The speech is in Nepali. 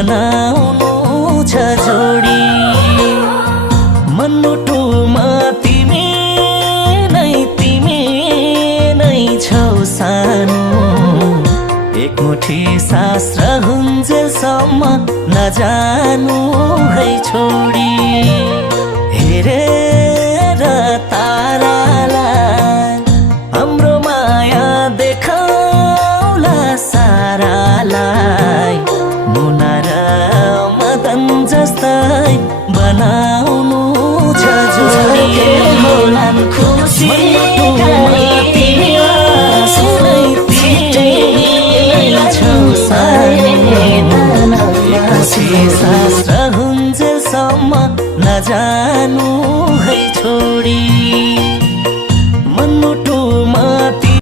बनाउनु छ जोडी मनमुटुमा तिमी नै छौ सानो एक मुठी सास रहन्जेलसम्म नजानु है छोडी हेरेर तारालाई